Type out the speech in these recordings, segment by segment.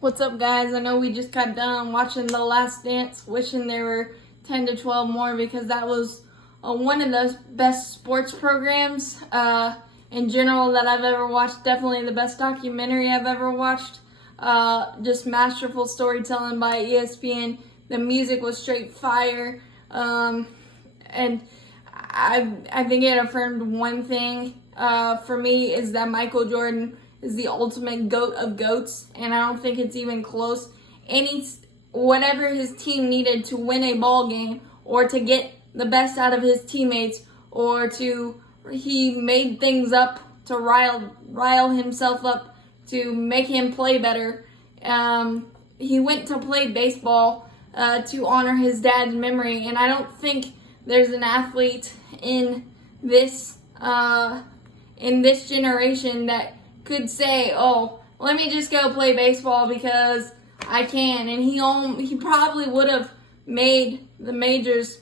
What's up, guys? I know we just got done watching The Last Dance, wishing there were 10 to 12 more because that was one of the best sports programs in general that I've ever watched. Definitely the best documentary I've ever watched. Just masterful storytelling by ESPN. The music was straight fire. And I think it affirmed one thing for me is that Michael Jordan is the ultimate GOAT of GOATs, and I don't think it's even close. Whatever his team needed to win a ball game or to get the best out of his teammates he made things up to rile himself up to make him play better. He went to play baseball to honor his dad's memory, and I don't think there's an athlete in this generation that could say, "Oh, let me just go play baseball because I can." And he probably would have made the majors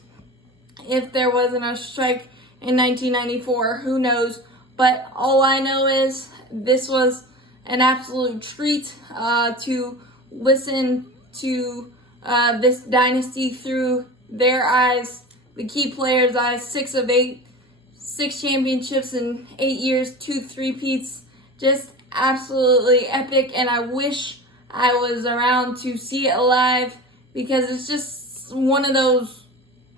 if there wasn't a strike in 1994. Who knows? But all I know is this was an absolute treat to listen to this dynasty through their eyes, the key players' eyes. 6 of 8, 6 championships in 8 years, 2 three-peats. Just absolutely epic, and I wish I was around to see it live because it's just one of those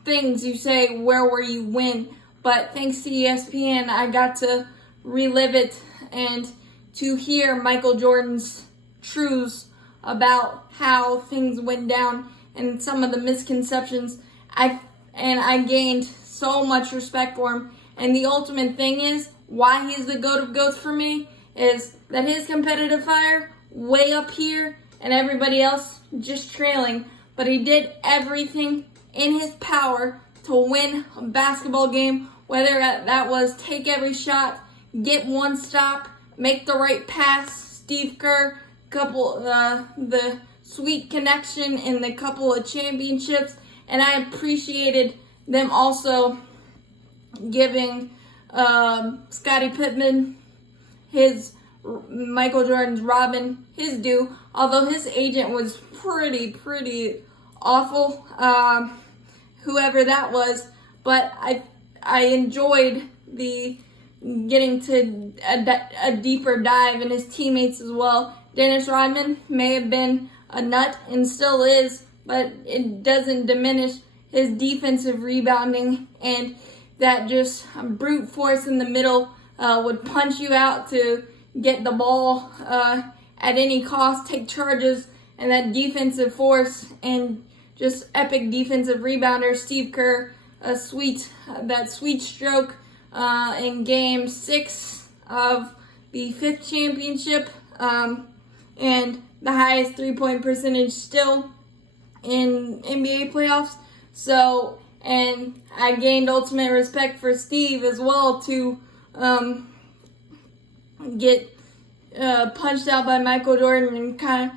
things you say, where were you when? But thanks to ESPN, I got to relive it and to hear Michael Jordan's truths about how things went down and some of the misconceptions. I gained so much respect for him. And the ultimate thing is why he's the GOAT of GOATs for me is that his competitive fire way up here and everybody else just trailing. But he did everything in his power to win a basketball game, whether that was take every shot, get one stop, make the right pass. Steve Kerr, the sweet connection in the couple of championships, and I appreciated them also giving Scottie Pippen Michael Jordan's Robin his due, although his agent was pretty awful, whoever that was. But I enjoyed the getting to a deeper dive in his teammates as well. Dennis Rodman may have been a nut and still is, but it doesn't diminish his defensive rebounding and that just brute force in the middle, would punch you out to get the ball at any cost, take charges, and that defensive force and just epic defensive rebounder. Steve Kerr, that sweet stroke in Game 6 of the 5th championship, and the highest three-point percentage still in NBA playoffs. So, and I gained ultimate respect for Steve as well to get punched out by Michael Jordan and kind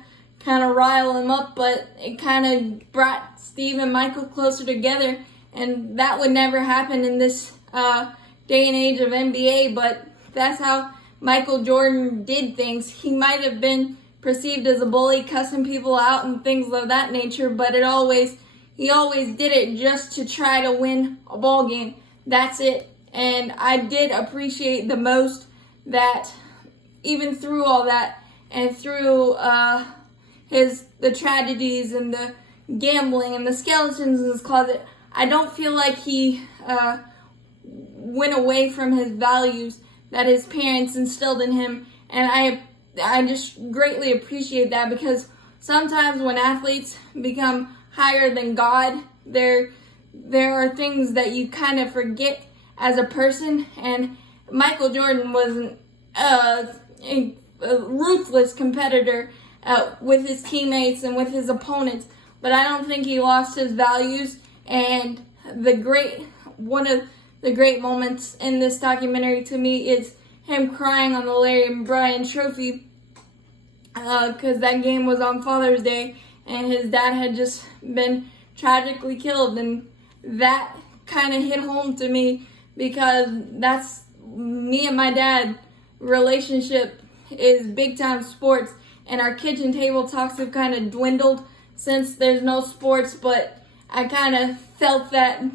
of rile him up, but it kind of brought Steve and Michael closer together, and that would never happen in this day and age of NBA, but that's how Michael Jordan did things. He might have been perceived as a bully, cussing people out and things of that nature, but he always did it just to try to win a ball game. That's it. And I did appreciate the most that even through all that and through the tragedies and the gambling and the skeletons in his closet, I don't feel like he went away from his values that his parents instilled in him. And I just greatly appreciate that, because sometimes when athletes become higher than God, there are things that you kind of forget as a person. And Michael Jordan was a ruthless competitor with his teammates and with his opponents, but I don't think he lost his values. And one of the great moments in this documentary to me is him crying on the Larry Bryan Trophy, because that game was on Father's Day and his dad had just been tragically killed, and that kind of hit home to me because that's me and my dad relationship is big time sports, and our kitchen table talks have kind of dwindled since there's no sports, but I kind of felt that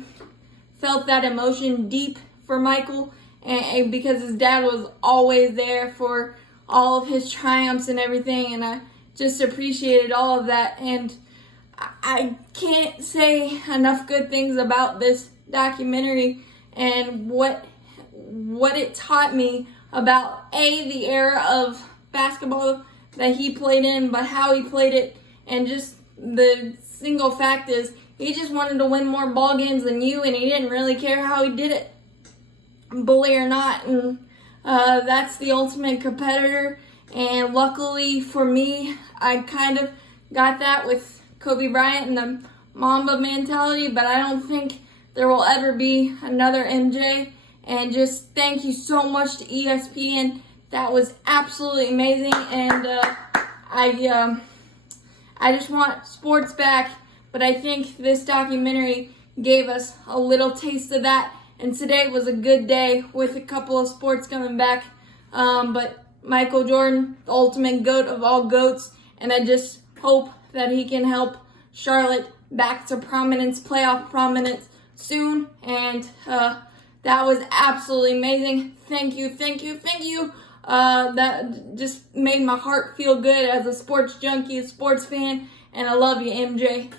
emotion deep for Michael, and because his dad was always there for all of his triumphs and everything, and I just appreciated all of that. And I can't say enough good things about this documentary and what it taught me about the era of basketball that he played in, but how he played it, and just the single fact is he just wanted to win more ball games than you, and he didn't really care how he did it, bully or not. And that's the ultimate competitor. And luckily for me, I kind of got that with Kobe Bryant and the Mamba mentality, but I don't think there will ever be another MJ. And just thank you so much to ESPN. That was absolutely amazing. And I just want sports back, but I think this documentary gave us a little taste of that. And today was a good day with a couple of sports coming back. But Michael Jordan, the ultimate GOAT of all GOATs, and I just hope that he can help Charlotte back to prominence, playoff prominence soon. And that was absolutely amazing. Thank you. That just made my heart feel good as a sports junkie, a sports fan, and I love you, MJ.